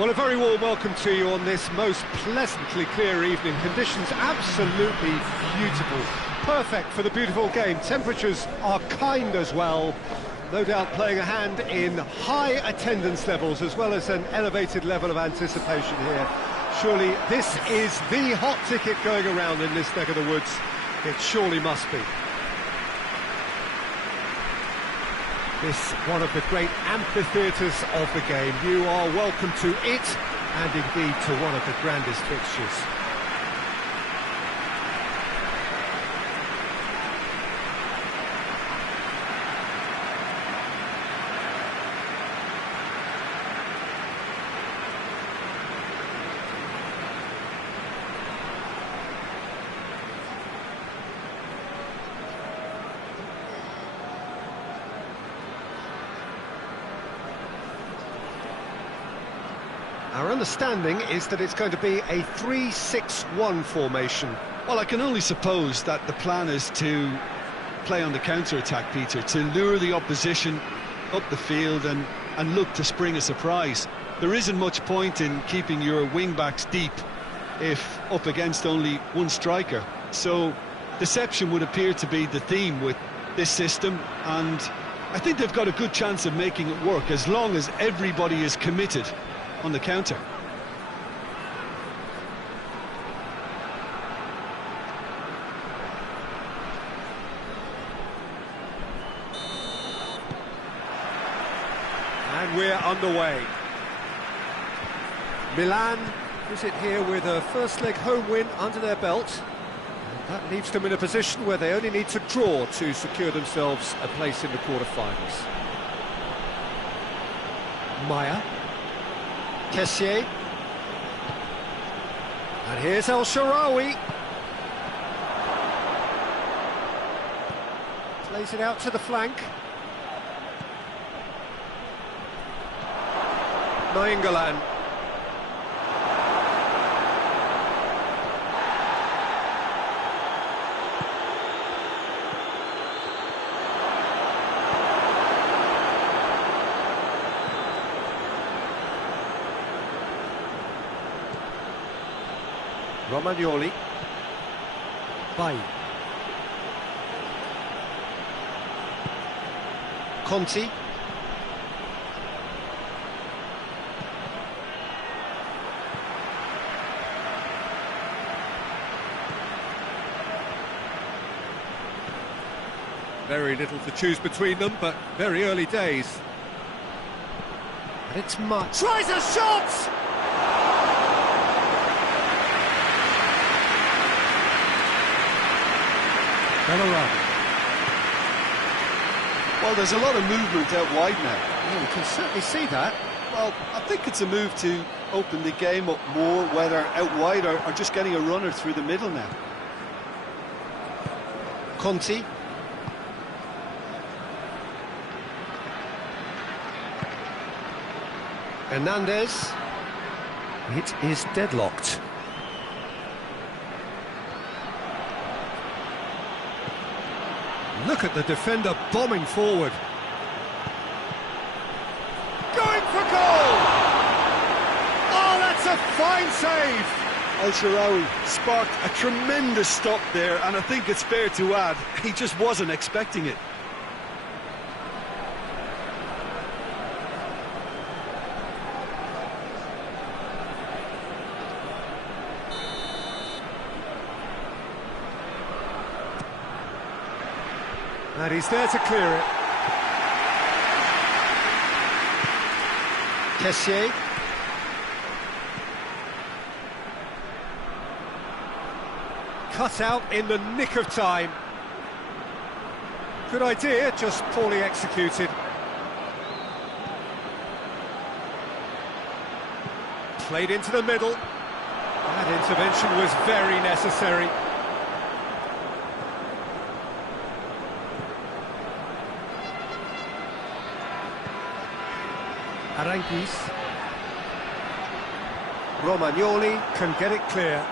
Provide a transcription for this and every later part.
Well, a very warm welcome to you on this most pleasantly clear evening. Conditions absolutely beautiful. Perfect for the beautiful game. Temperatures are kind as well. No doubt playing a hand in high attendance levels as well as an elevated level of anticipation here. Surely this is the hot ticket going around in this neck of the woods. It surely must be. This one of the great amphitheatres of the game. You are welcome to it, and indeed to one of the grandest fixtures. Our understanding is that it's going to be a 3-6-1 formation. Well, I can only suppose that the plan is to play on the counter-attack, Peter, to lure the opposition up the field and look to spring a surprise. There isn't much point in keeping your wing-backs deep if up against only one striker. So deception would appear to be the theme with this system, and I think they've got a good chance of making it work as long as everybody is committed on the counter. And we're underway. Milan visit here with a first leg home win under their belt. And that leaves them in a position where they only need to draw to secure themselves a place in the quarter-finals. Maya. Kessié. And here's El Shaarawy. Plays it out to the flank. Nainggolan. Romagnoli. Bay. Conti. Very little to choose between them, but very early days. And it's much. Tries a shot! Well, there's a lot of movement out wide now. Yeah, we can certainly see that. Well, I think it's a move to open the game up more, whether out wide or just getting a runner through the middle now. Conti. Hernandez. It is deadlocked. Look at the defender bombing forward. Going for goal! Oh, that's a fine save! El Shaarawy sparked a tremendous stop there, and I think it's fair to add, he just wasn't expecting it. And he's there to clear it. Kessié. Cut out in the nick of time. Good idea, just poorly executed. Played into the middle. That intervention was very necessary. Aranguiz. Romagnoli can get it clear.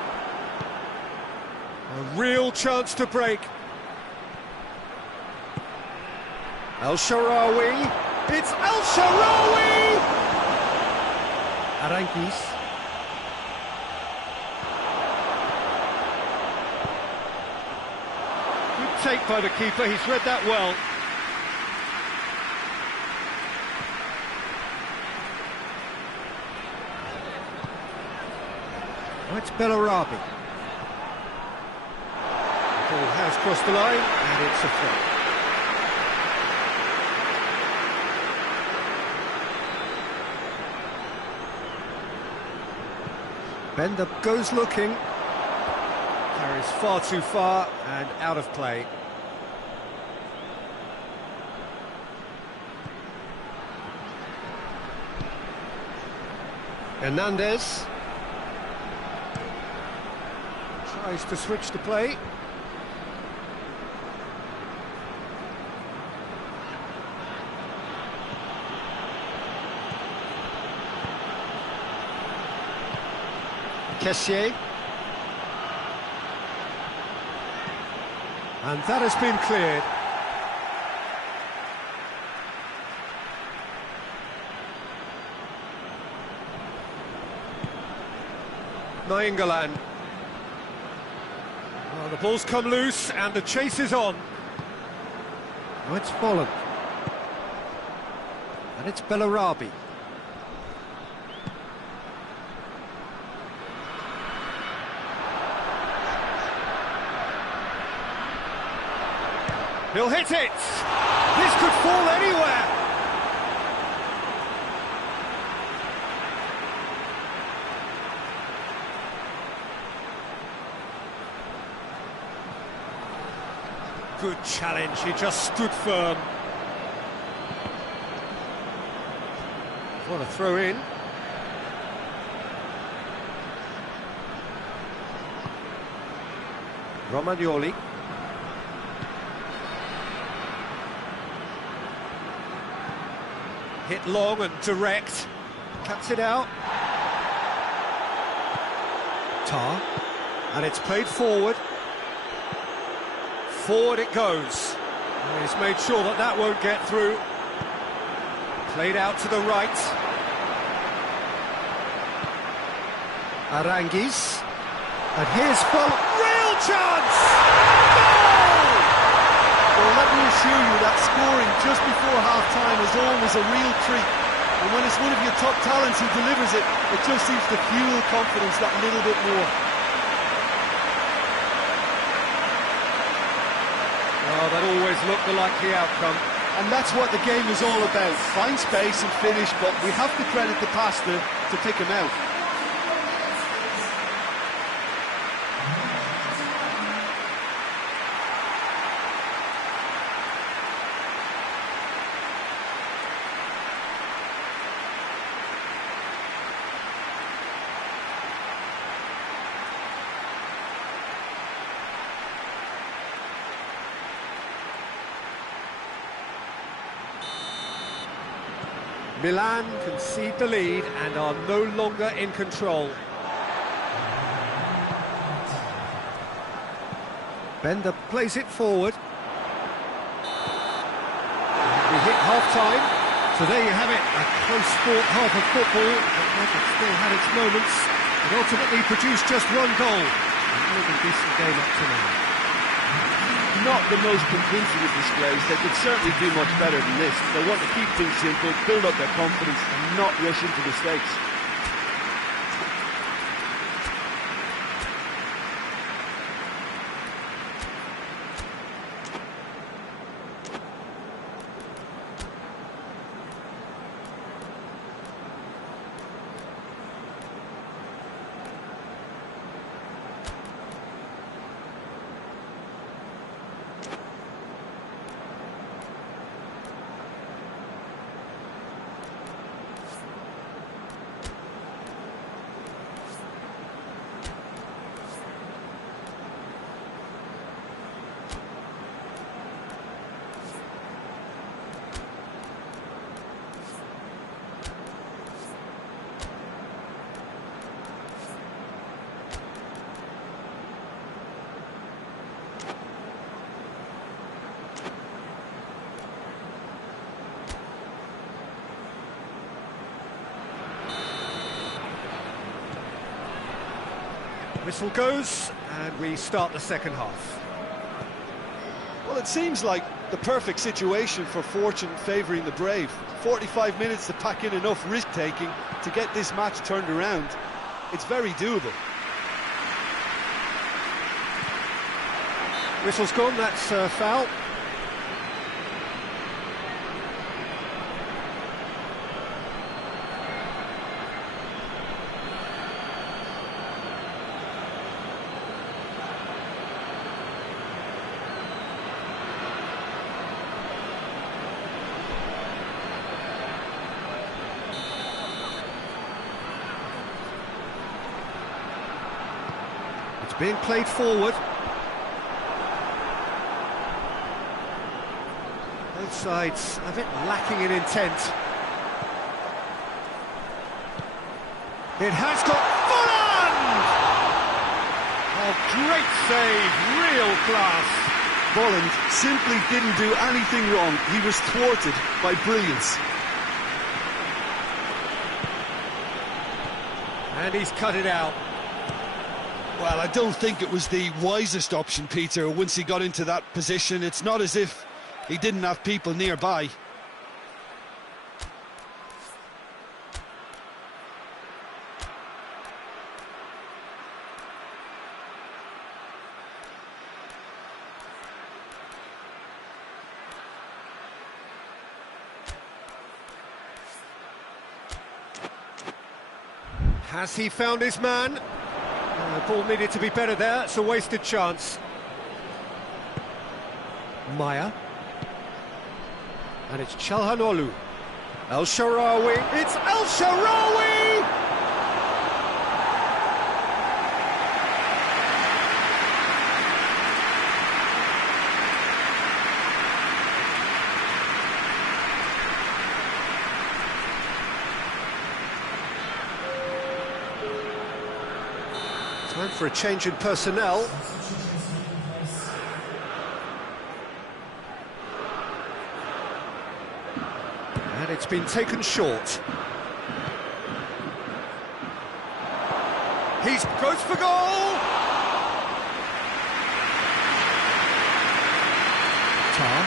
A real chance to break. El Shaarawy. It's El Shaarawy! Aranguis. Good take by the keeper, he's read that well. Oh, it's Bellarabi. The ball has crossed the line, and it's a throw. Bender goes looking, carries far too far and out of play. Hernandez tries to switch the play. Kessié. And that has been cleared. Nainggolan. Well, the ball's come loose and the chase is on. Oh, it's Volland. And it's Bellarabi. He'll hit it! This could fall anywhere! Good challenge, he just stood firm. What a throw in. Romagnoli. Hit long and direct, cuts it out. Tar, and it's played forward. Forward it goes. And he's made sure that that won't get through. Played out to the right. Aranguis. And here's Volland. Real chance! Goal! Well, let me assure you that scoring just before half-time is always a real treat. And when it's one of your top talents who delivers it, it just seems to fuel confidence that little bit more. Oh, that always looked the likely outcome. And that's what the game is all about. Find space and finish, but we have to credit the passer to pick him out. Milan concede the lead and are no longer in control. Bender plays it forward. We hit half-time, so there you have it, a close fought half of football, but it still had its moments. It ultimately produced just one goal. A really decent game up to now. Not the most convincing of displays. They could certainly do much better than this. They want to keep things simple, build up their confidence and not rush into mistakes. Whistle goes, and we start the second half. Well, it seems like the perfect situation for fortune favouring the brave. 45 minutes to pack in enough risk-taking to get this match turned around. It's very doable. Whistle's gone, that's foul. It's being played forward. Both sides a bit lacking in intent. It has got Milan! Oh, great save, real class. Bolland simply didn't do anything wrong. He was thwarted by brilliance. And he's cut it out. Well, I don't think it was the wisest option, Peter, once he got into that position. It's not as if he didn't have people nearby. Has he found his man? The ball needed to be better there, it's a wasted chance. Maya. And it's Çalhanoğlu. El Shaarawy, it's El Shaarawy! Time for a change in personnel. And it's been taken short. He goes for goal! Tar.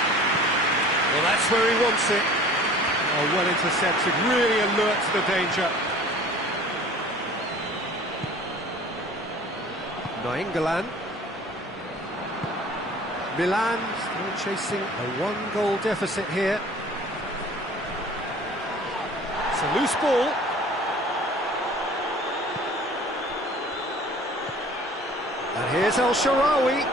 Well, that's where he wants it. Oh, well intercepted, really alert to the danger. Nainggolan. Milan still chasing a one-goal deficit here. It's a loose ball. And here's El Shaarawy.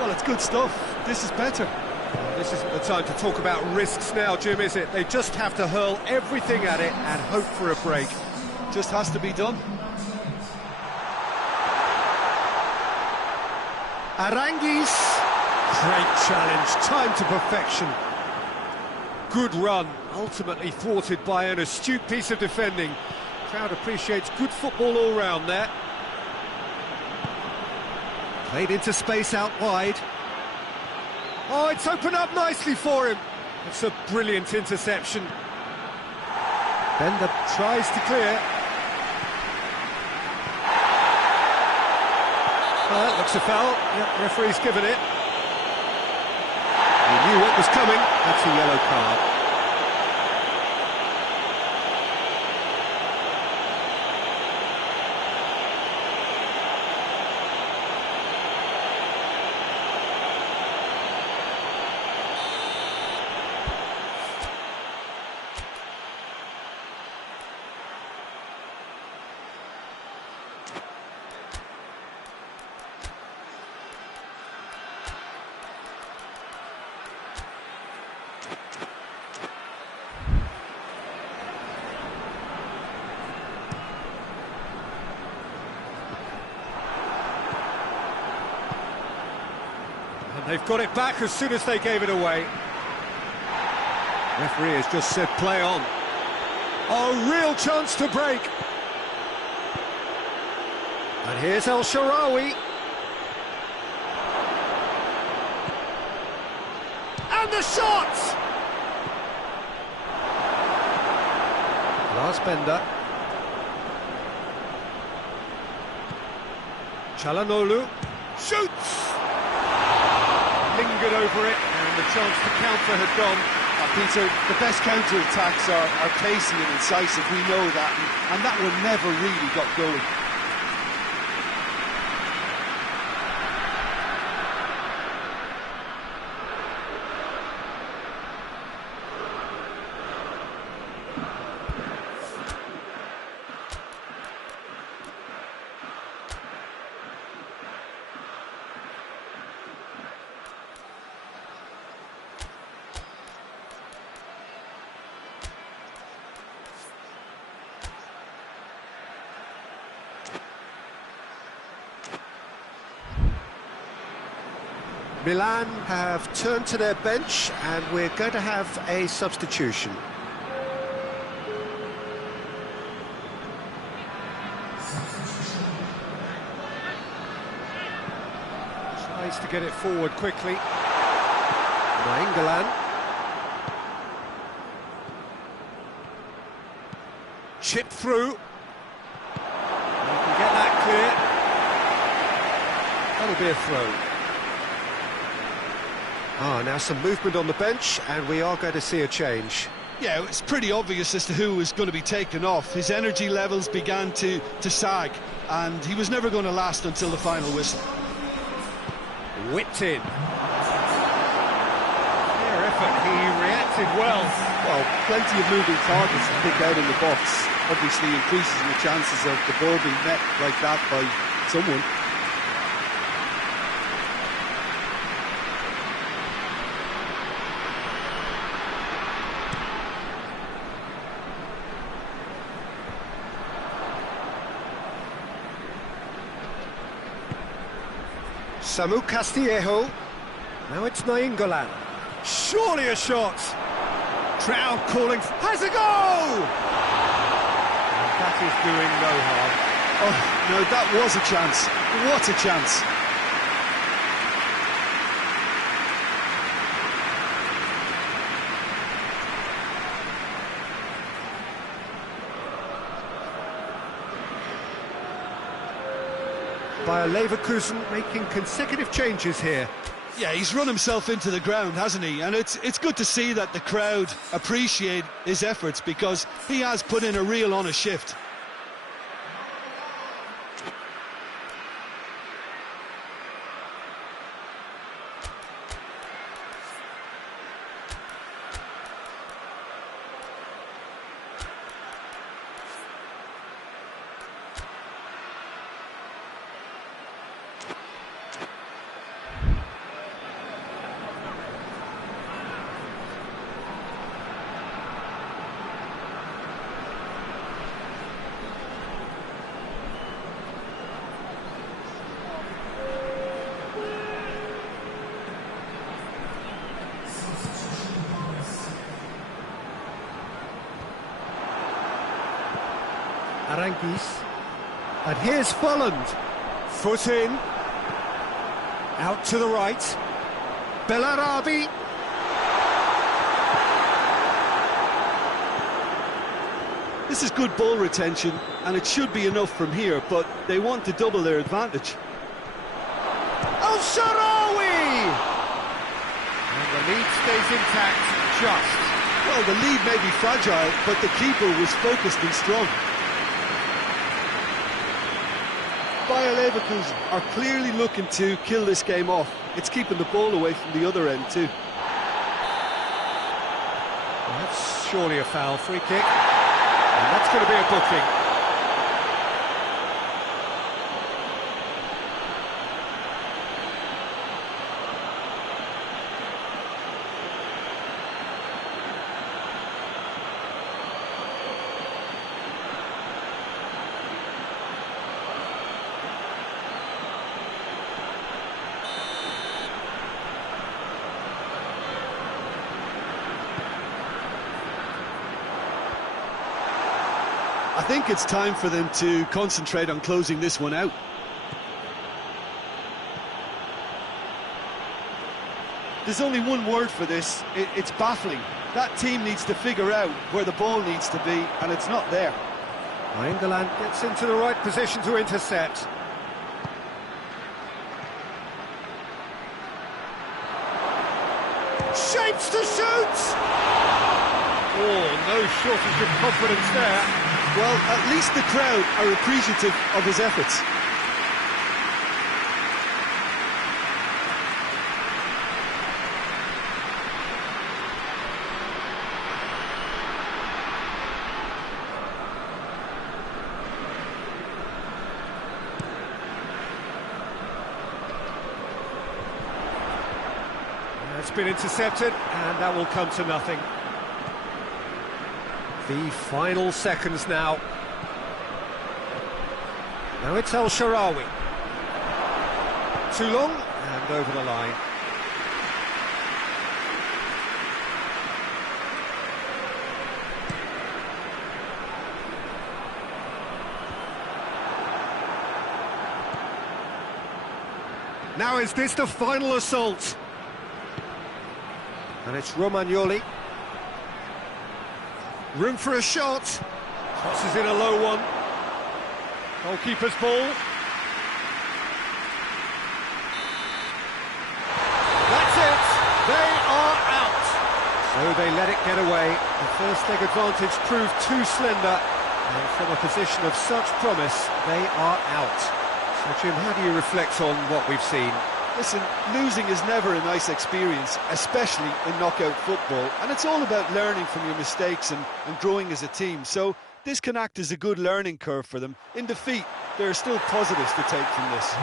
Well, it's good stuff. This is better. Well, this isn't the time to talk about risks now, Jim, is it? They just have to hurl everything at it and hope for a break. Just has to be done. Aranguiz. Great challenge, time to perfection. Good run, ultimately thwarted by an astute piece of defending. Crowd appreciates good football all round there. Played into space out wide. Oh, it's opened up nicely for him. It's a brilliant interception. Bender tries to clear. Looks a foul. Yep, referee's given it. He knew what was coming. That's a yellow card. They've got it back as soon as they gave it away. Referee has just said play on. Oh, real chance to break. And here's El Shaarawy. And the shot! Lars Bender. Çalhanoğlu shoots! Lingered over it, and the chance to counter had gone. Peter, the best counter-attacks are pacey and incisive, we know that, and that one never really got going. Milan have turned to their bench, and we're going to have a substitution. Tries to get it forward quickly. Nainggolan. Chip through. You can get that clear. That'll be a throw. Now some movement on the bench, and we are going to see a change. Yeah, it's pretty obvious as to who was going to be taken off. His energy levels began to sag, and he was never going to last until the final whistle. Whipped in. Fair effort, he reacted well. Well, plenty of moving targets to pick out in the box. Obviously increases the chances of the ball being met like that by someone. Samu Castillejo. Now it's Nainggolan. Surely a shot. Trout calling. Has a goal! And that is doing no harm. Oh, no, that was a chance. What a chance. Bayer Leverkusen making consecutive changes here. Yeah, he's run himself into the ground, hasn't he? And it's good to see that the crowd appreciate his efforts, because he has put in a real honest shift. Aranguiz. And here's Folland. Foot in. Out to the right. Bellarabi. This is good ball retention, and it should be enough from here, but they want to double their advantage. Al-Sharawi! And the lead stays intact, just. Well, the lead may be fragile, but the keeper was focused and strong. Bayer Leverkusen are clearly looking to kill this game off. It's keeping the ball away from the other end too. Well, that's surely a foul. Free kick. And that's going to be a booking. I think it's time for them to concentrate on closing this one out. There's only one word for this, it's baffling. That team needs to figure out where the ball needs to be, and it's not there. Nainggolan gets into the right position to intercept. Shapes to shoot! Oh, no shortage of confidence there. Well, at least the crowd are appreciative of his efforts. It's been intercepted, and that will come to nothing. The final seconds now. Now it's El Shaarawy. Too long, and over the line. Now is this the final assault? And it's Romagnoli. Room for a shot. Crosses in a low one. Goalkeeper's ball. That's it. They are out. So they let it get away. The first leg advantage proved too slender. And from a position of such promise, they are out. So Jim, how do you reflect on what we've seen? Listen, losing is never a nice experience, especially in knockout football, and it's all about learning from your mistakes and growing as a team, so this can act as a good learning curve for them. In defeat, there are still positives to take from this.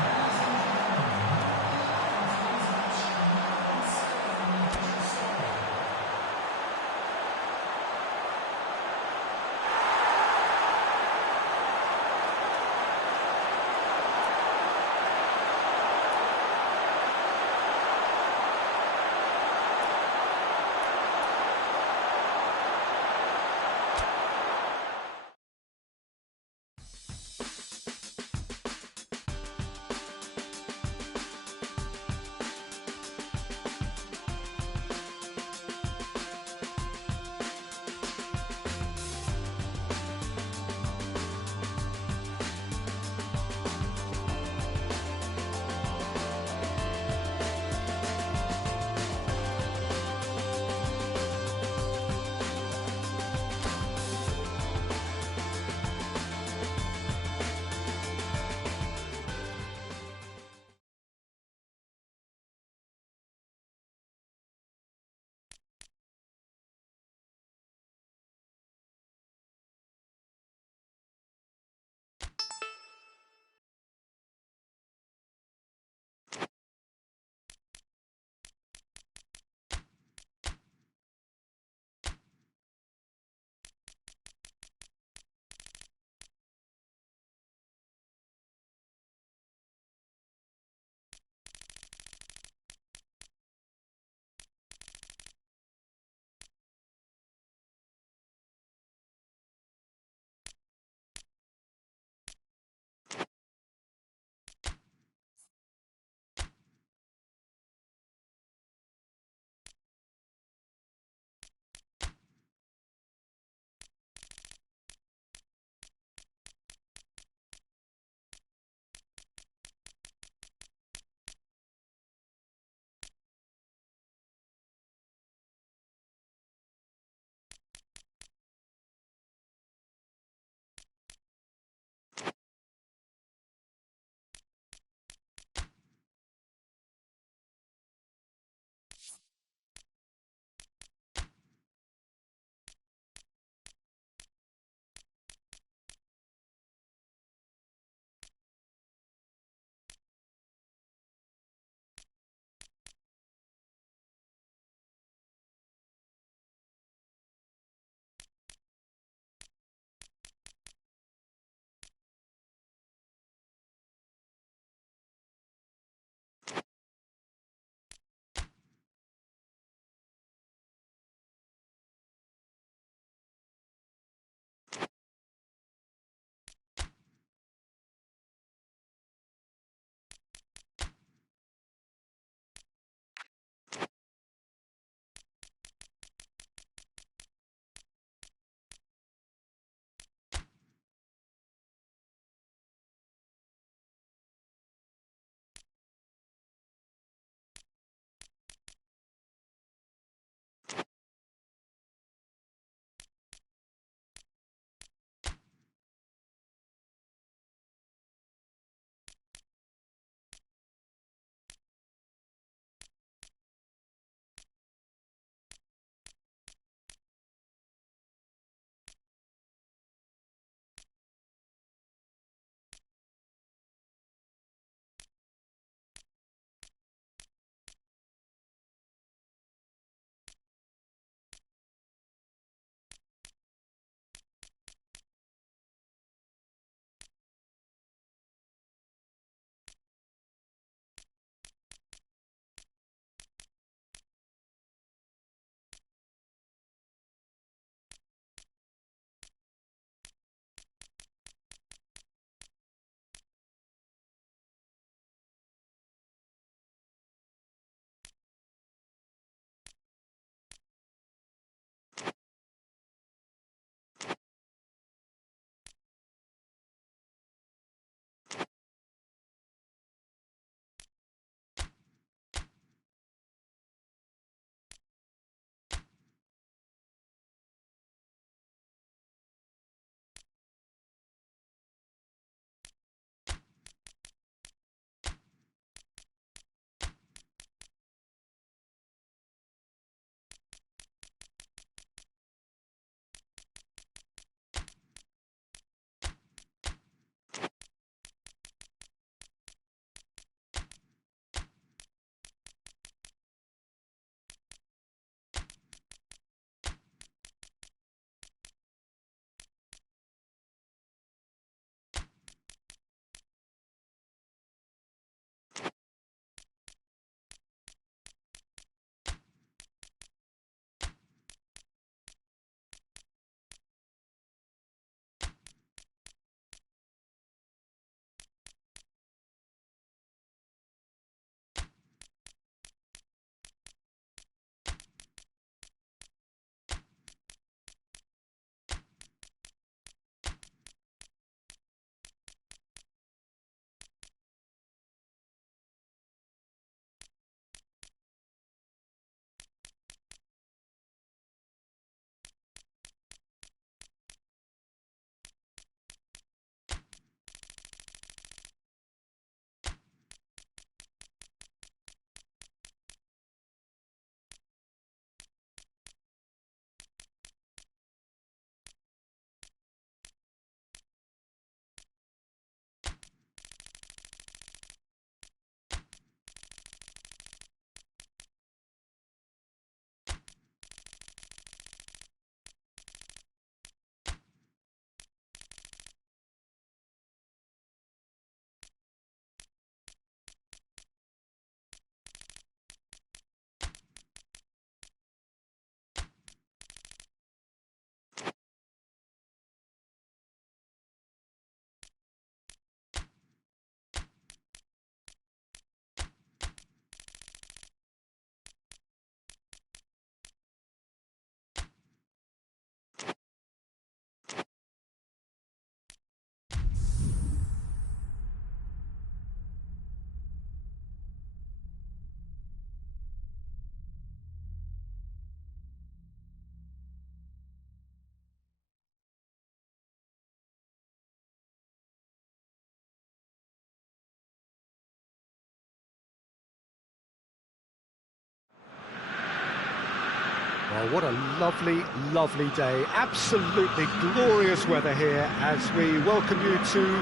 Oh, what a lovely, lovely day. Absolutely glorious weather here as we welcome you to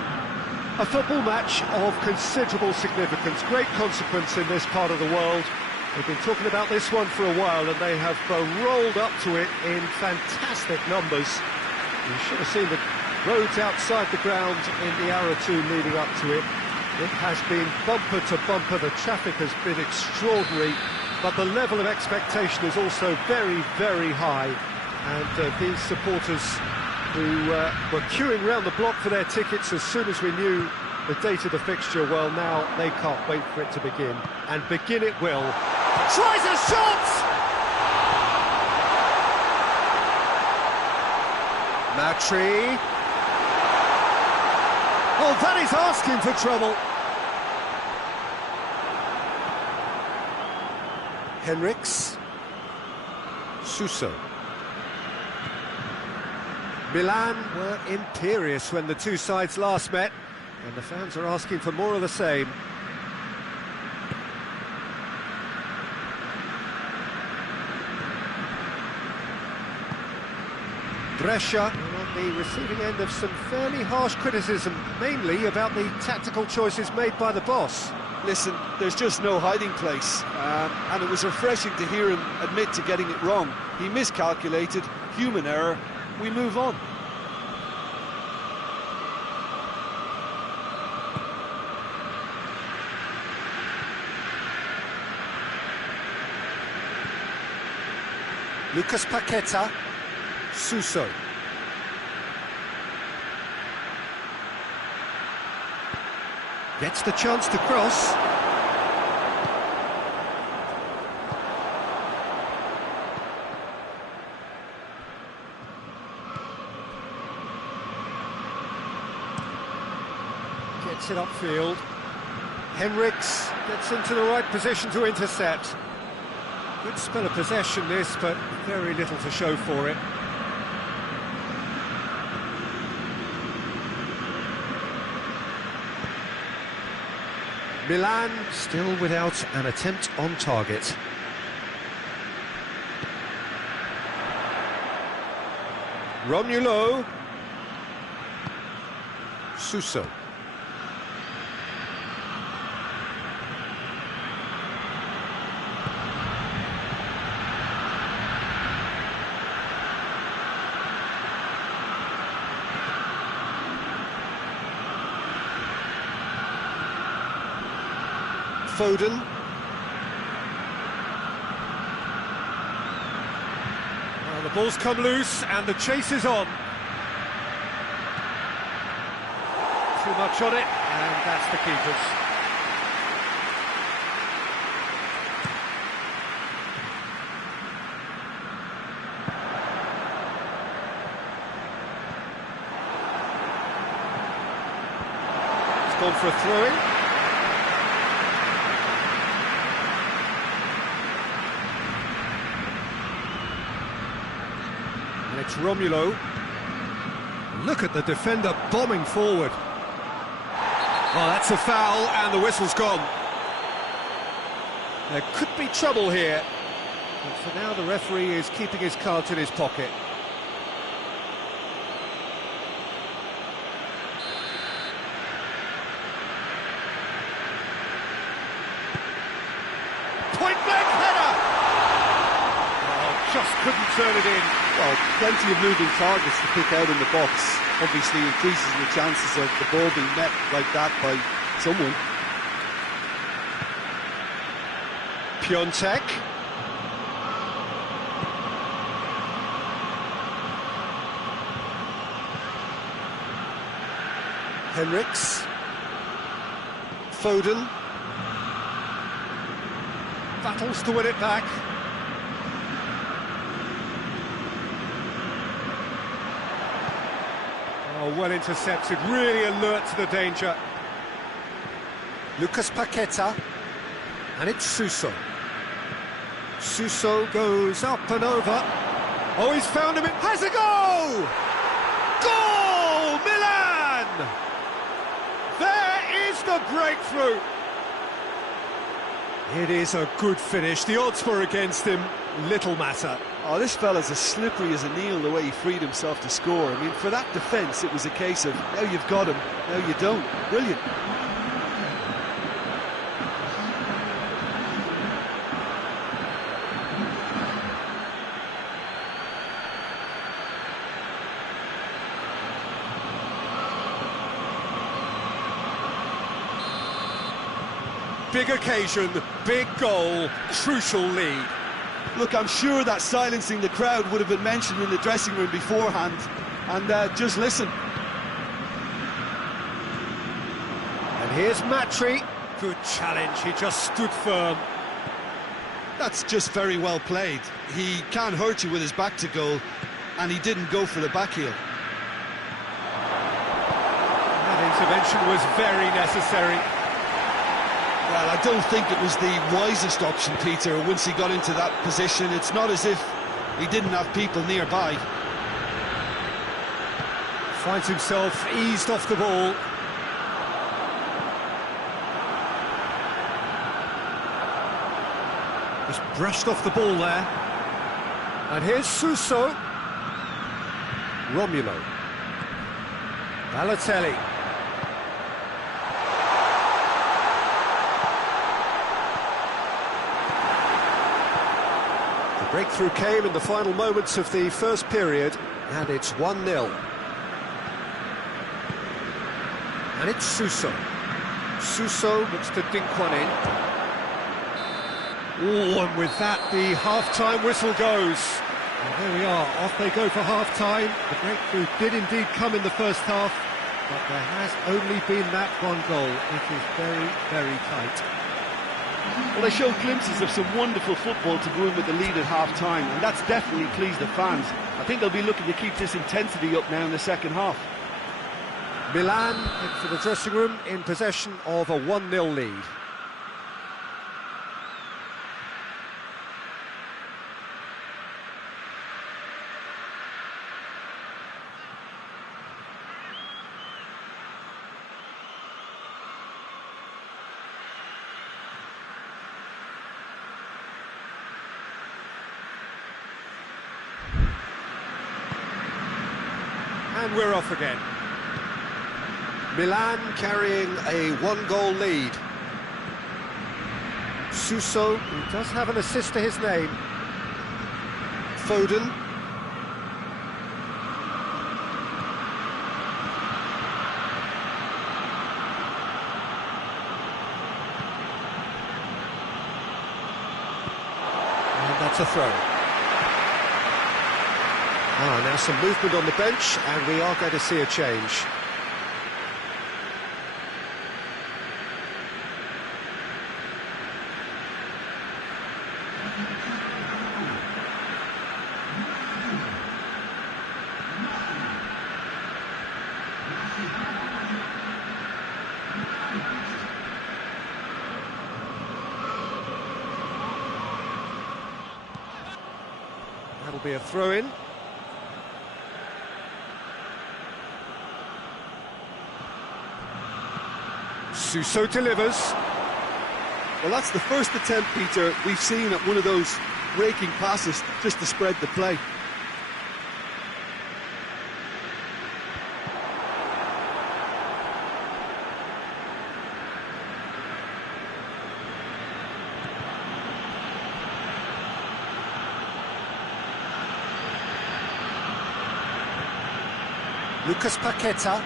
a football match of considerable significance, great consequence in this part of the world. We've been talking about this one for a while and they have rolled up to it in fantastic numbers. You should have seen the roads outside the ground in the hour or two leading up to it. It has been bumper to bumper, the traffic has been extraordinary, but the level of expectation is also very, very high. And these supporters who were queuing round the block for their tickets as soon as we knew the date of the fixture, well, now they can't wait for it to begin. And begin it will. Tries a shot! Matri. Oh, that is asking for trouble. Henriks. Suso. Milan were imperious when the two sides last met, and the fans are asking for more of the same. Brescia on the receiving end of some fairly harsh criticism, mainly about the tactical choices made by the boss. Listen, there's just no hiding place, and it was refreshing to hear him admit to getting it wrong. He miscalculated, human error, we move on. Lucas Paqueta. Suso. Gets the chance to cross. Gets it upfield. Henriks gets into the right position to intercept. Good spell of possession this, but very little to show for it. Milan still without an attempt on target. Romulo. Suso. Foden. Well, the ball's come loose and the chase is on. Too much on it, and that's the keepers. It's gone for a throw-in. It's Romulo. Look at the defender bombing forward. Oh, that's a foul, and the whistle's gone. There could be trouble here, but for now the referee is keeping his cards in his pocket. Point-blank header! Oh, just couldn't turn it in. Well, plenty of moving targets to pick out in the box. Obviously increases the chances of the ball being met like that by someone. Piontek. Henriks. Foden. Battles to win it back. Oh, well intercepted, really alert to the danger. Lucas Paqueta, and it's Suso. Suso goes up and over. Oh, he's found him, it has a goal! Goal, Milan! There is the breakthrough. It is a good finish, the odds were against him. little matter. Oh, this fella's as slippery as a needle the way he freed himself to score. I mean, for that defence, it was a case of, now you've got him, now you don't. Brilliant. Big occasion, big goal, crucial lead. Look, I'm sure that silencing the crowd would have been mentioned in the dressing room beforehand. And just listen. And here's Matri. Good challenge, he just stood firm. That's just very well played. He can't hurt you with his back to goal, and he didn't go for the back heel. That intervention was very necessary. Well, I don't think it was the wisest option, Peter, once he got into that position. It's not as if he didn't have people nearby. Finds himself eased off the ball. Just brushed off the ball there. And here's Suso. Romulo. Balotelli. Breakthrough came in the final moments of the first period, and it's 1-0. And it's Suso. Suso looks to dink one in. Oh, and with that, the half-time whistle goes. And there we are, off they go for half-time. The breakthrough did indeed come in the first half, but there has only been that one goal. It is very, very tight. Well, they showed glimpses of some wonderful football to go in with the lead at half-time, and that's definitely pleased the fans. I think they'll be looking to keep this intensity up now in the second half. Milan head for the dressing room in possession of a 1-0 lead. And we're off again. Milan carrying a one-goal lead. Suso, who does have an assist to his name. Foden. And that's a throw. Now some movement on the bench, and we are going to see a change. That'll be a throw-in. Suso delivers. Well, that's the first attempt, Peter, we've seen at one of those raking passes just to spread the play. Lucas Paqueta.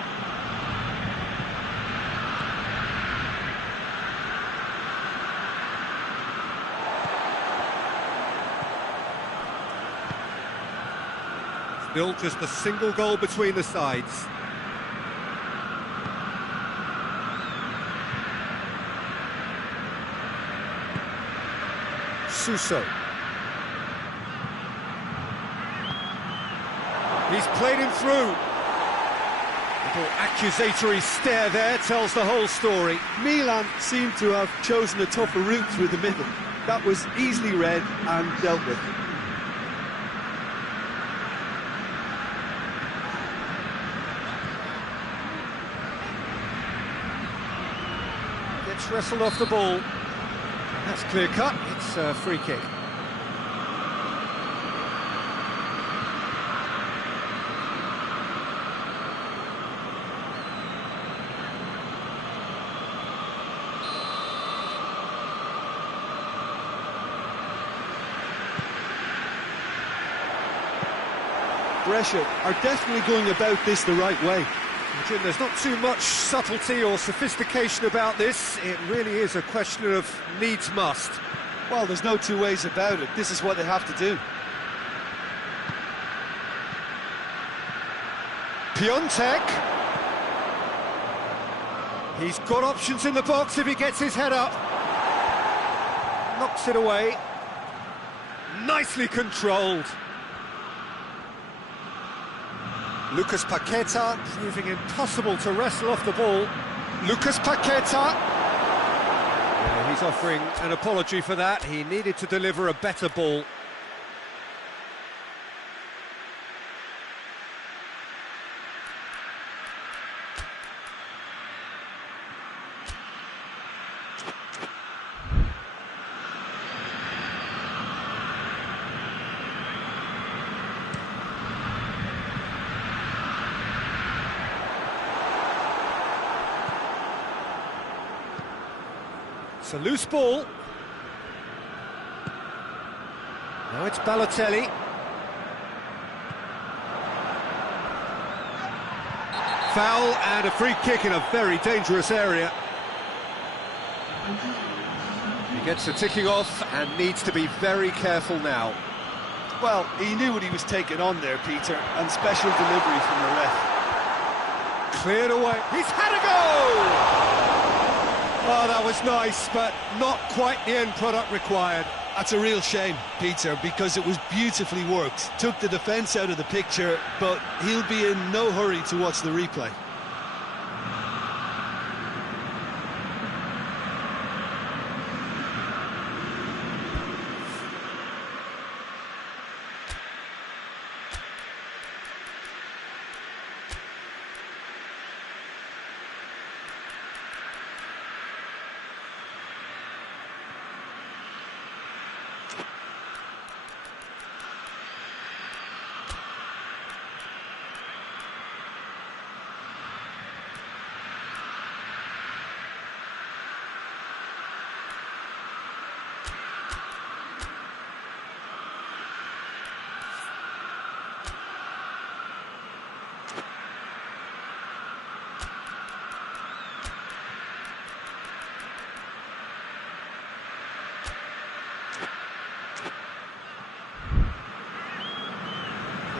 Still just a single goal between the sides. Suso. He's played him through. Little accusatory stare there tells the whole story. Milan seemed to have chosen a tougher route through the middle. That was easily read and dealt with. Gets wrestled off the ball. That's clear cut. It's a free kick. pressure are definitely going about this the right way. Jim, there's not too much subtlety or sophistication about this. It really is a question of needs must. Well, there's no two ways about it. This is what they have to do. Piontek. He's got options in the box if he gets his head up. Knocks it away. Nicely controlled. Lucas Paqueta, proving impossible to wrestle off the ball. Lucas Paqueta. Yeah, he's offering an apology for that. He needed to deliver a better ball. It's a loose ball. Now it's Balotelli. Foul and a free kick in a very dangerous area. He gets the ticking off and needs to be very careful now. Well, he knew what he was taking on there, Peter, and special delivery from the ref. Cleared away. He's had a go! Oh, that was nice, but not quite the end product required. That's a real shame, Peter, because it was beautifully worked. Took the defence out of the picture, but he'll be in no hurry to watch the replay.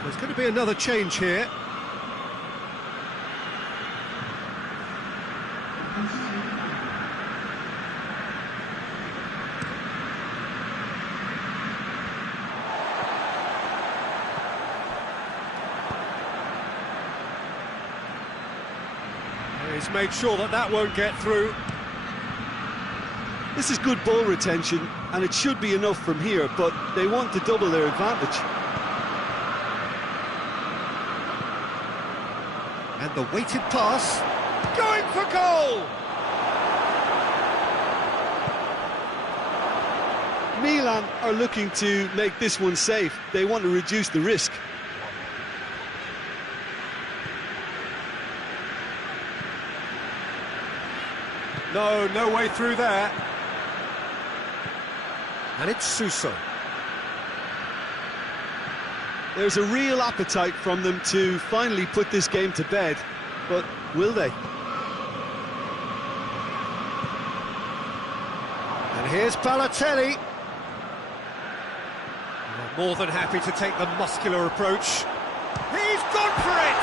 There's going to be another change here. He's made sure that that won't get through. This is good ball retention, and it should be enough from here, but they want to double their advantage. And the weighted pass, going for goal! Milan are looking to make this one safe. They want to reduce the risk. No way through there. And it's Suso. There's a real appetite from them to finally put this game to bed, but will they? And here's Balotelli. More than happy to take the muscular approach. He's gone for it!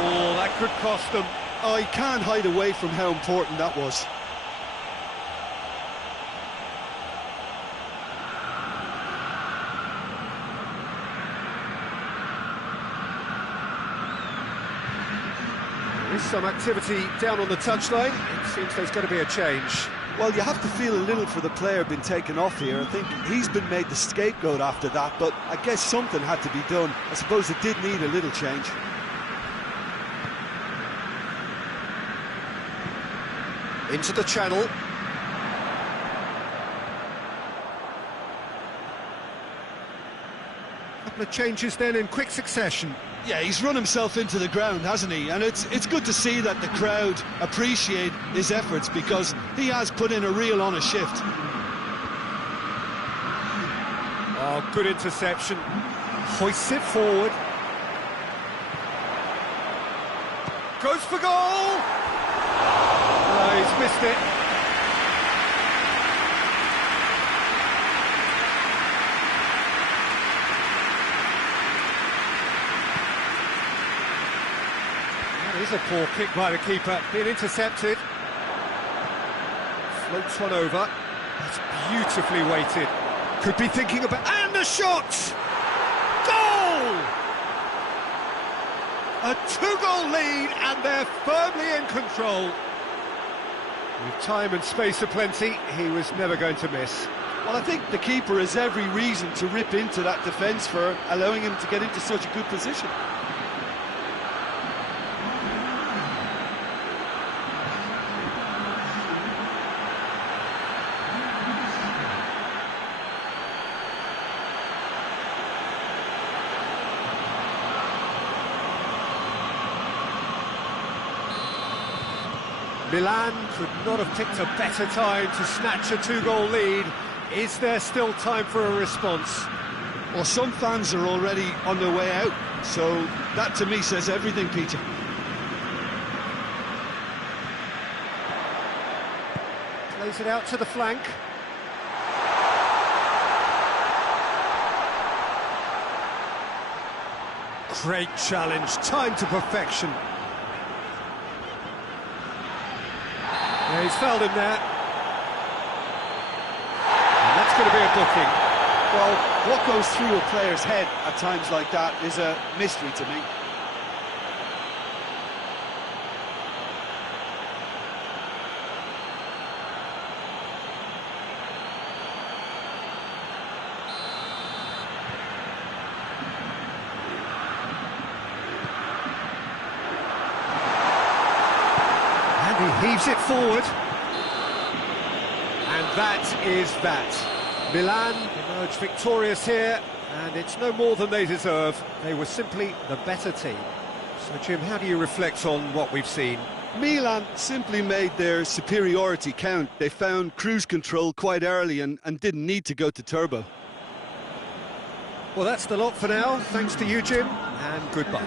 Oh, that could cost them. Oh, he can't hide away from how important that was. There is some activity down on the touchline. It seems there's going to be a change. Well, you have to feel a little for the player being taken off here. I think he's been made the scapegoat after that, but I guess something had to be done. I suppose it did need a little change. Into the channel. Couple of changes then in quick succession. Yeah, he's run himself into the ground, hasn't he? And it's good to see that the crowd appreciate his efforts, because he has put in a real honest shift. Oh, good interception. Hoists it forward. Goes for goal! Oh, he's missed it. That is a poor kick by the keeper, being intercepted. Floats one over. That's beautifully weighted. Could be thinking about... And the shot! Goal! A two-goal lead, and they're firmly in control. With time and space aplenty, he was never going to miss. Well, I think the keeper has every reason to rip into that defence for allowing him to get into such a good position. Milan could not have picked a better time to snatch a two-goal lead. Is there still time for a response? Well, some fans are already on their way out, so that to me says everything, Peter. Plays it out to the flank. Great challenge, time to perfection. Yeah, he's fouled him there. And that's going to be a booking. Well, what goes through a player's head at times like that is a mystery to me. He heaves it forward. And that is that. Milan emerge victorious here, and it's no more than they deserve. They were simply the better team. So, Jim, how do you reflect on what we've seen? Milan simply made their superiority count. They found cruise control quite early and didn't need to go to turbo. Well, that's the lot for now. Thanks to you, Jim, and goodbye.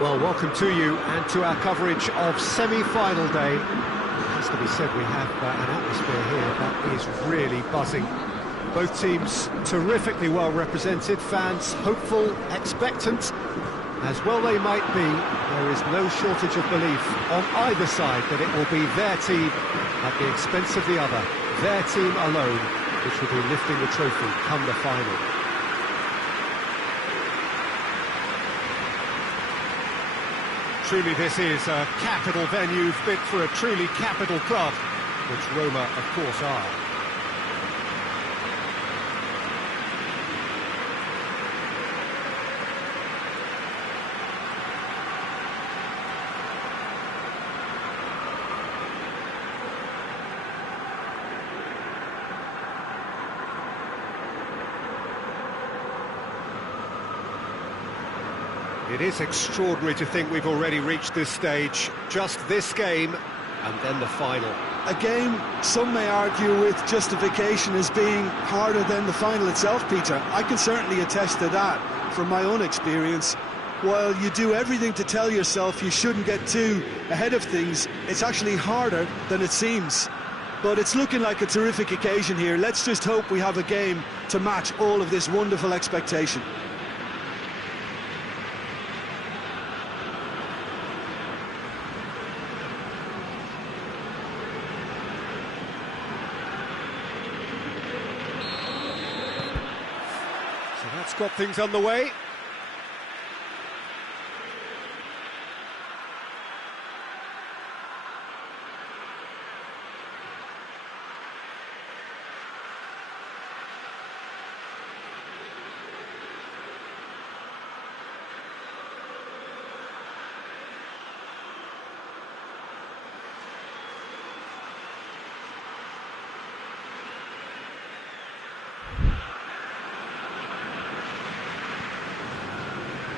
Well, welcome to you and to our coverage of semi-final day. It has to be said, we have an atmosphere here that is really buzzing. Both teams terrifically well represented, fans hopeful, expectant. As well they might be, there is no shortage of belief on either side that it will be their team at the expense of the other, their team alone, which will be lifting the trophy come the final. Truly this is a capital venue fit for a truly capital club, which Roma of course are. It is extraordinary to think we've already reached this stage, just this game, and then the final. A game some may argue with justification as being harder than the final itself, Peter. I can certainly attest to that from my own experience. While you do everything to tell yourself you shouldn't get too ahead of things, it's actually harder than it seems. But it's looking like a terrific occasion here. Let's just hope we have a game to match all of this wonderful expectation. That's got things underway.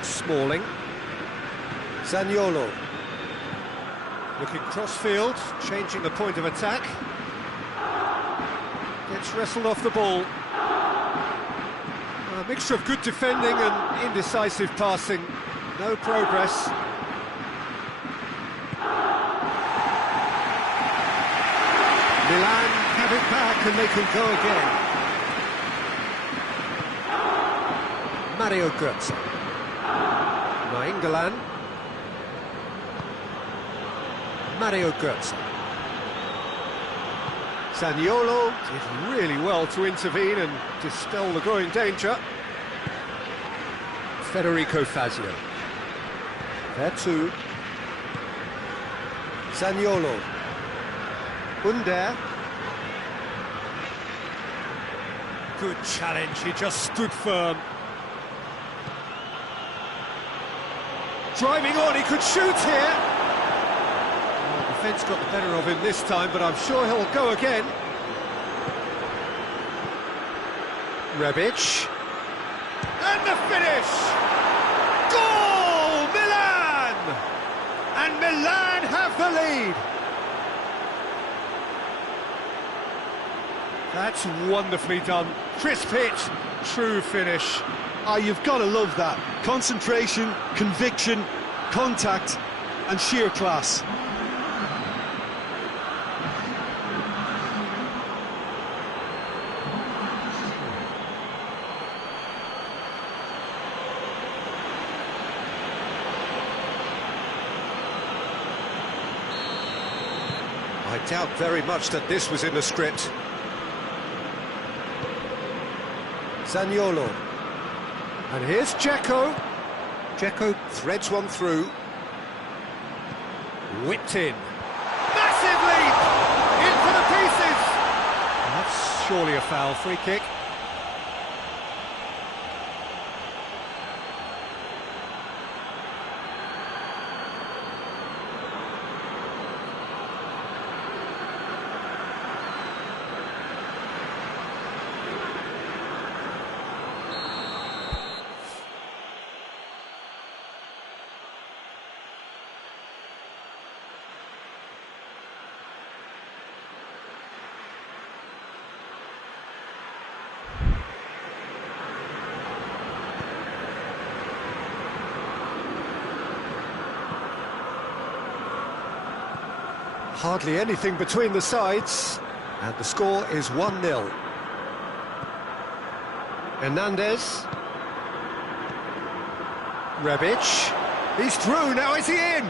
Smalling. Zaniolo. Looking cross-field, changing the point of attack. Gets wrestled off the ball. A mixture of good defending and indecisive passing. No progress. Milan have it back and they can go again. Mario Götze. Nainggolan. Mario Götze. Zaniolo did really well to intervene and dispel the growing danger. Federico Fazio. Vertu. Zaniolo. Under. Good challenge, he just stood firm. Driving on, he could shoot here. Well, the defence got the better of him this time, but I'm sure he'll go again. Rebic. And the finish! Goal! Milan! And Milan have the lead. That's wonderfully done. Crisp hit, true finish. Ah, you've got to love that. Concentration, conviction, contact, and sheer class. I doubt very much that this was in the script. Zaniolo. And here's Dzeko. Dzeko threads one through. Whipped in. Massive leap! In for the pieces! And that's surely a foul. Free kick. Hardly anything between the sides, and the score is 1-0. Hernandez. Rebic. He's through, now is he in?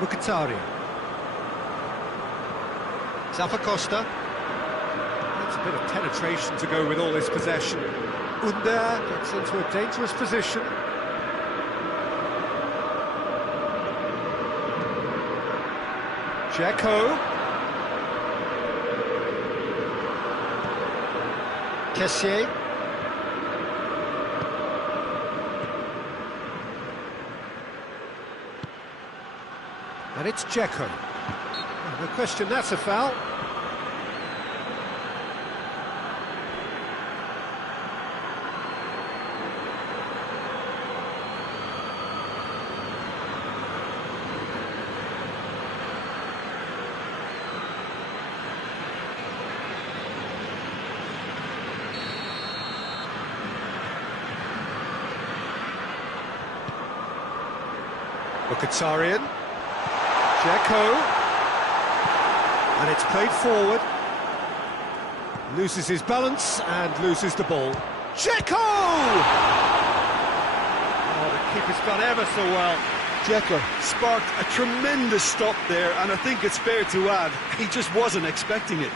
Mkhitaryan. Zappacosta. That's a bit of penetration to go with all this possession. Under gets into a dangerous position. Dzeko. Kessié. And it's Dzeko. No question, that's a foul. Mkhitaryan. Dzeko. And it's played forward. Loses his balance and loses the ball. Dzeko! Oh, the keeper's done ever so well. Dzeko sparked a tremendous stop there, and I think it's fair to add, he just wasn't expecting it.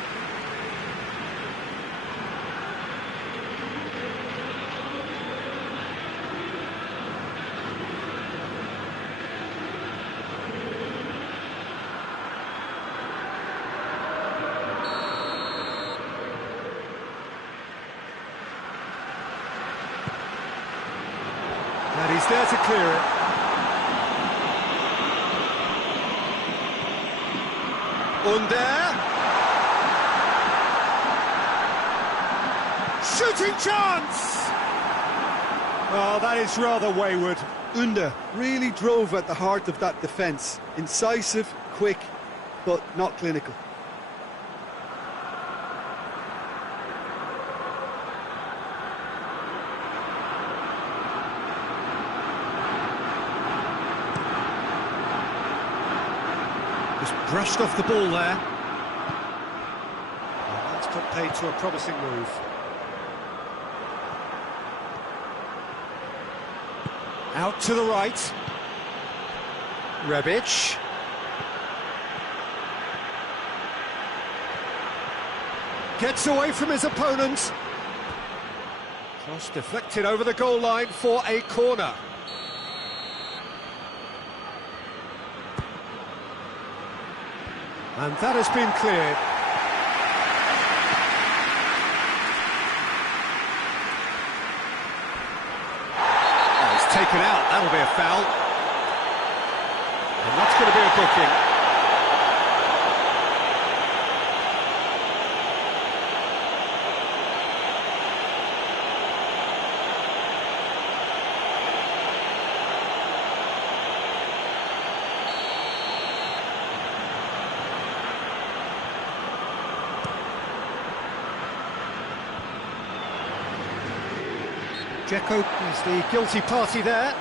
And he's there to clear it. Under. Shooting chance! Oh, that is rather wayward. Under really drove at the heart of that defence. Incisive, quick, but not clinical. Brushed off the ball there. And that's put paid to a promising move. Out to the right. Rebic. Gets away from his opponent. Cross deflected over the goal line for a corner. And that has been cleared. Oh, he's taken out, that'll be a foul. And that's going to be a booking. Dzeko is the guilty party there.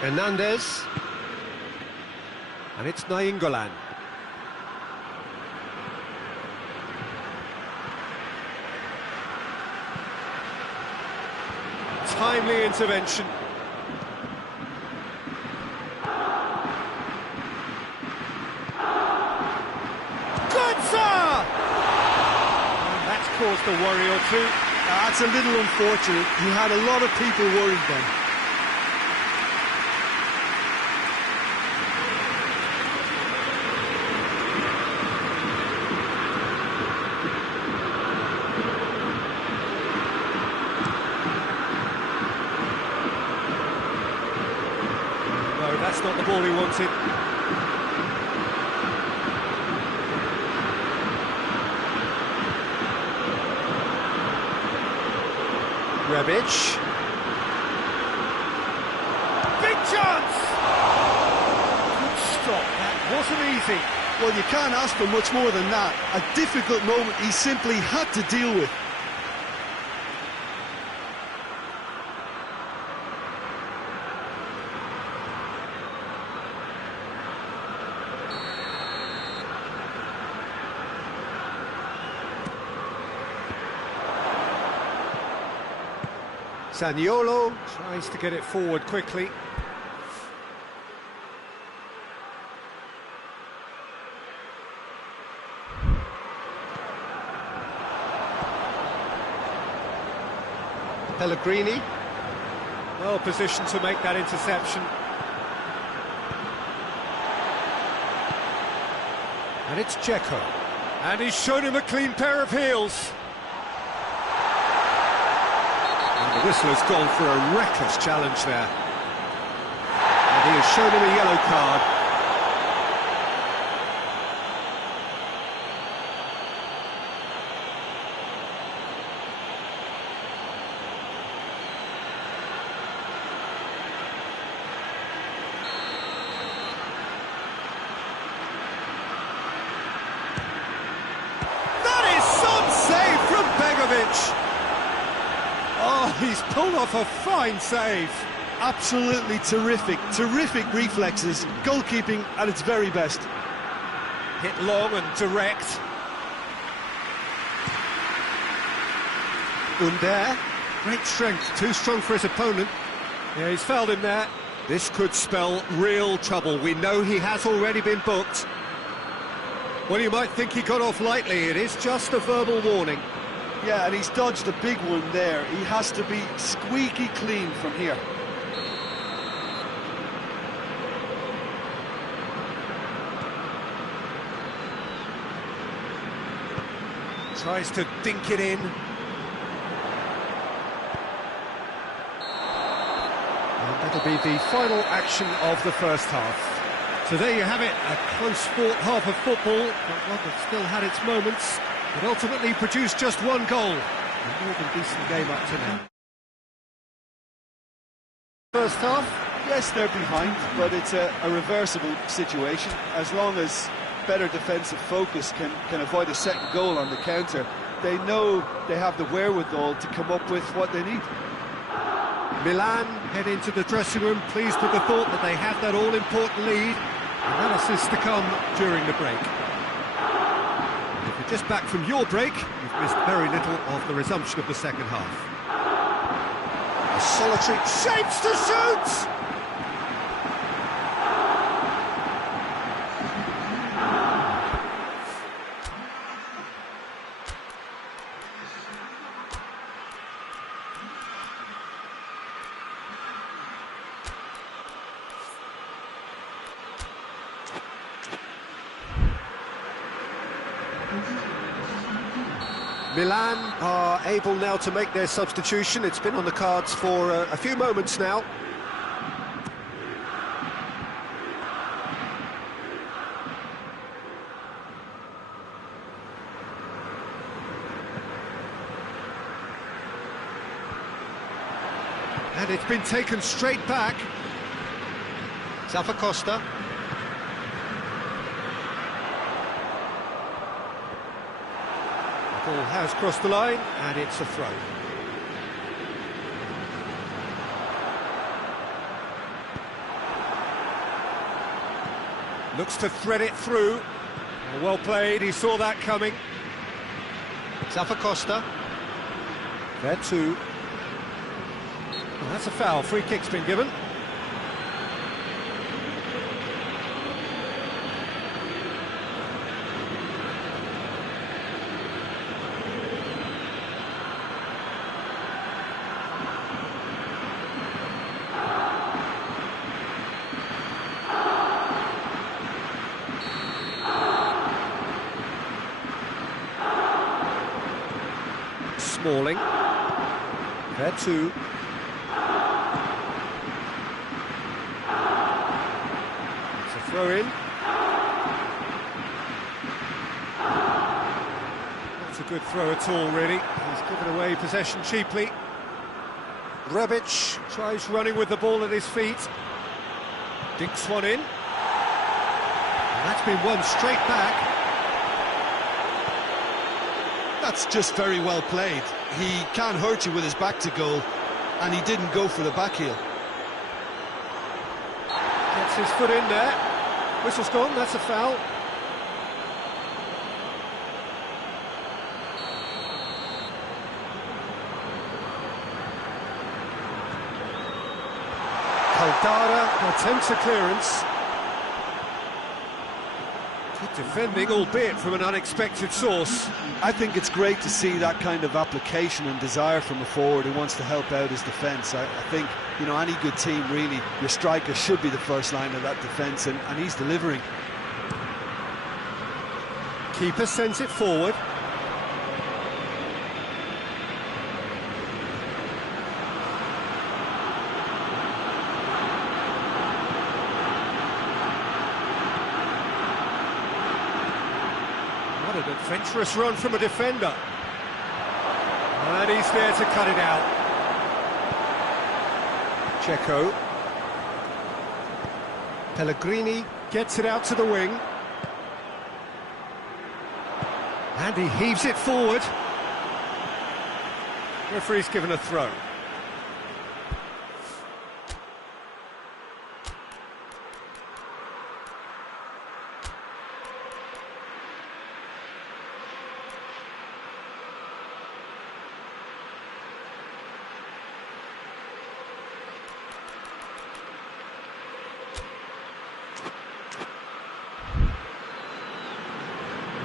Hernandez. And it's Nainggolan. Timely intervention. Götze! That's caused a worry or two. That's a little unfortunate. You had a lot of people worried then. That's not the ball he wanted. Begovic. Big chance! Good stop, that wasn't easy. Well, you can't ask for much more than that. A difficult moment he simply had to deal with. Zaniolo tries to get it forward quickly. Pellegrini, well positioned to make that interception. And it's Dzeko. And he's shown him a clean pair of heels. And the whistle has gone for a reckless challenge there. And he has shown him a yellow card. Oh, he's pulled off a fine save. Absolutely terrific reflexes, goalkeeping at its very best. Hit long and direct. Under, great strength, too strong for his opponent. Yeah, he's fouled him there. This could spell real trouble. We know he has already been booked. Well, you might think he got off lightly. It is just a verbal warning. Yeah, and he's dodged a big one there. He has to be squeaky clean from here. Tries to dink it in. And that'll be the final action of the first half. So there you have it, a close-fought half of football, but one that still had its moments. It ultimately produced just one goal. A more than decent game up to now. First half? Yes, they're behind, but it's a reversible situation. As long as better defensive focus can avoid a second goal on the counter, they know they have the wherewithal to come up with what they need. Milan head into the dressing room pleased with the thought that they have that all-important lead, and that assist to come during the break. If you're just back from your break, you've missed very little of the resumption of the second half. A solitary shapes to shoot! Milan are able now to make their substitution. It's been on the cards for a few moments now. And it's been taken straight back. Costa. Ball has crossed the line, and it's a throw. Looks to thread it through. Well played, he saw that coming. Costa. There too. Well, that's a foul, free kick's been given. Smalling. There too. It's a throw in. Not a good throw at all, really. He's given away possession cheaply. Rebic tries running with the ball at his feet. Dinks one in. And that's been won straight back. That's just very well played. He can't hurt you with his back to goal, and he didn't go for the back heel. Gets his foot in there. Whistle's gone, that's a foul. Caldara attempts a clearance. Good defending, albeit from an unexpected source. I think it's great to see that kind of application and desire from a forward who wants to help out his defence. I think, you know, any good team, really, your striker should be the first line of that defence, and he's delivering. Keeper sends it forward. What an adventurous run from a defender. And he's there to cut it out. Checo. Pellegrini gets it out to the wing. And he heaves it forward. Referee's given a throw.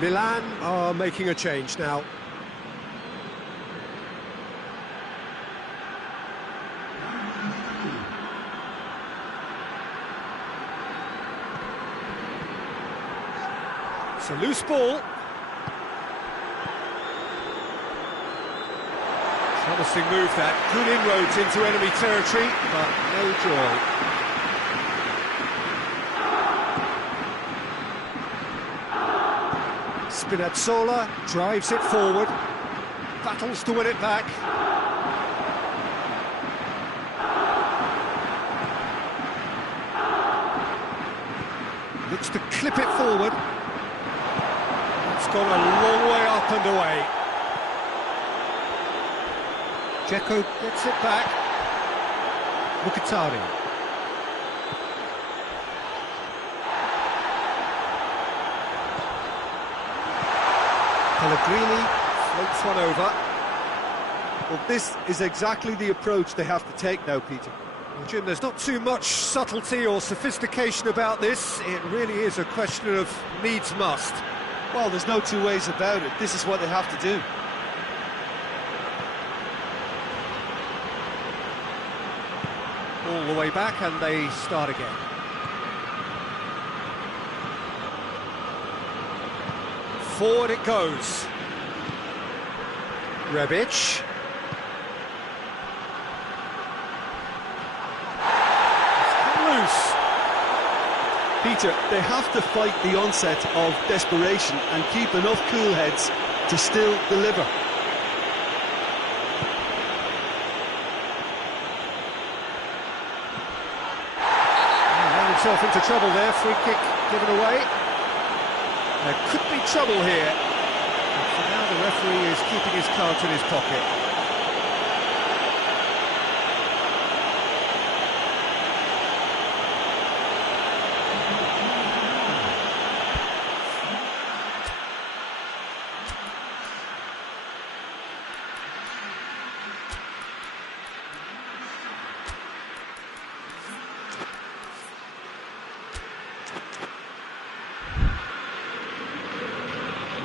Milan are making a change now. It's a loose ball. Promising move that. Good inroads into enemy territory, but no joy. Spinazzola drives it forward, battles to win it back. Looks to clip it forward. It's gone a long way up and away. Dzeko gets it back. Mkhitaryan. Pellegrini floats one over. Well, this is exactly the approach they have to take now, Peter. Well, Jim, there's not too much subtlety or sophistication about this. It really is a question of needs must. Well, there's no two ways about it. This is what they have to do. All the way back, and they start again. Forward it goes. Rebic. It's come loose. Peter, they have to fight the onset of desperation and keep enough cool heads to still deliver. Ran himself into trouble there. Free kick given away. There could be trouble here. But for now, the referee is keeping his cards in his pocket.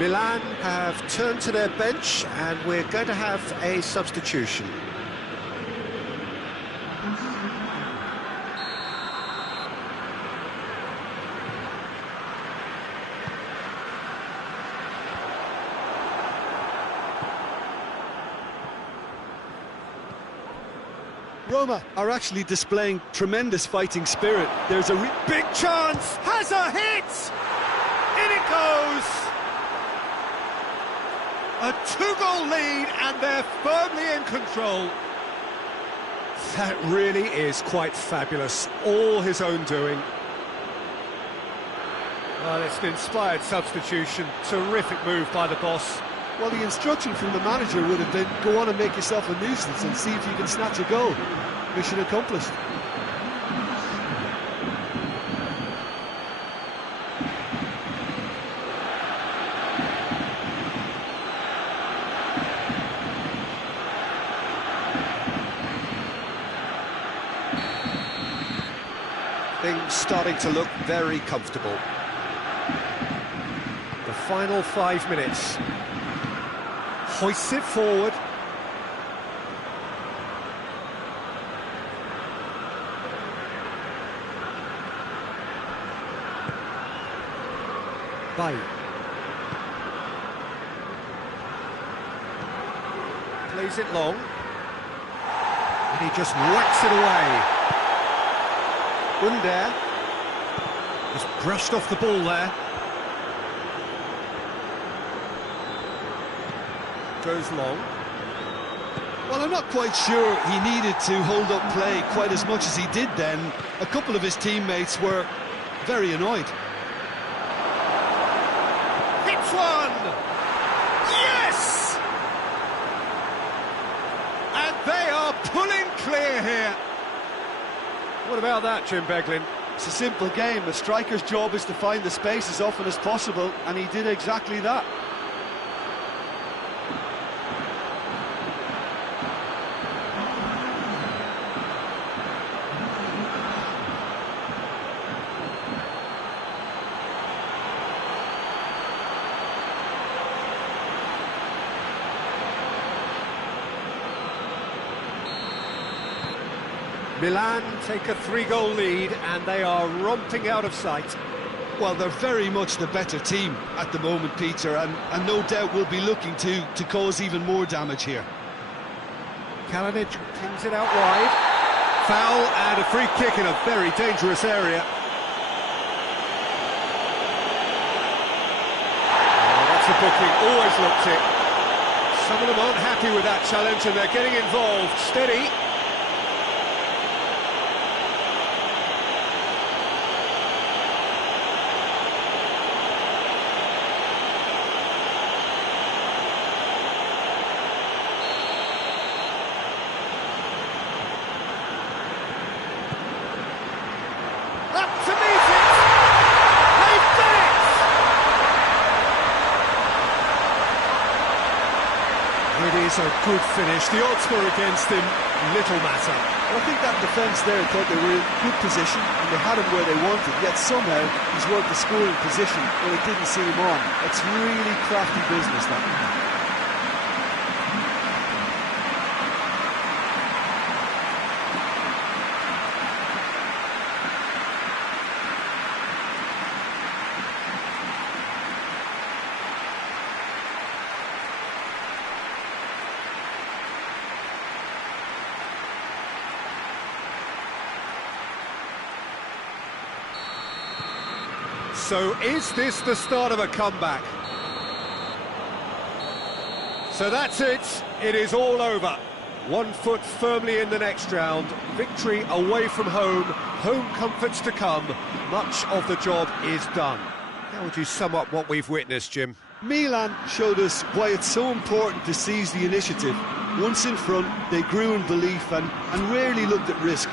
Milan have turned to their bench, and we're going to have a substitution. Roma are actually displaying tremendous fighting spirit. There's a big chance, has a hit! In it goes! A two-goal lead, and they're firmly in control. That really is quite fabulous. All his own doing. Well, it's an inspired substitution. Terrific move by the boss. Well, the instruction from the manager would have been, go on and make yourself a nuisance and see if you can snatch a goal. Mission accomplished. Things starting to look very comfortable. The final 5 minutes. Hoists it forward. Bay. Plays it long. And he just whacks it away. Under. Just brushed off the ball there. Goes long. Well, I'm not quite sure he needed to hold up play quite as much as he did then. A couple of his teammates were very annoyed. Hits one! Yes! And they are pulling clear here. What about that, Jim Beglin? It's a simple game. A striker's job is to find the space as often as possible, and he did exactly that. Milan take a 3-goal lead and they are romping out of sight. Well, they're very much the better team at the moment, Peter, and no doubt will be looking to cause even more damage here. Kalinic pings it out wide. Foul and a free kick in a very dangerous area. Oh, that's a booking, always looked it. Some of them aren't happy with that challenge and they're getting involved. Steady. It is a good finish. The odds were against him, little matter. Well, I think that defence there thought they were in good position and they had him where they wanted, yet somehow he's worked the scoring position when it didn't see him on. It's really crafty business, that. So is this the start of a comeback? So that's it. It is all over. 1 foot firmly in the next round. Victory away from home. Home comforts to come. Much of the job is done. How would you sum up what we've witnessed, Jim? Milan showed us why it's so important to seize the initiative. Once in front, they grew in belief and rarely looked at risk.